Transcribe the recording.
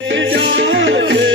Yeah.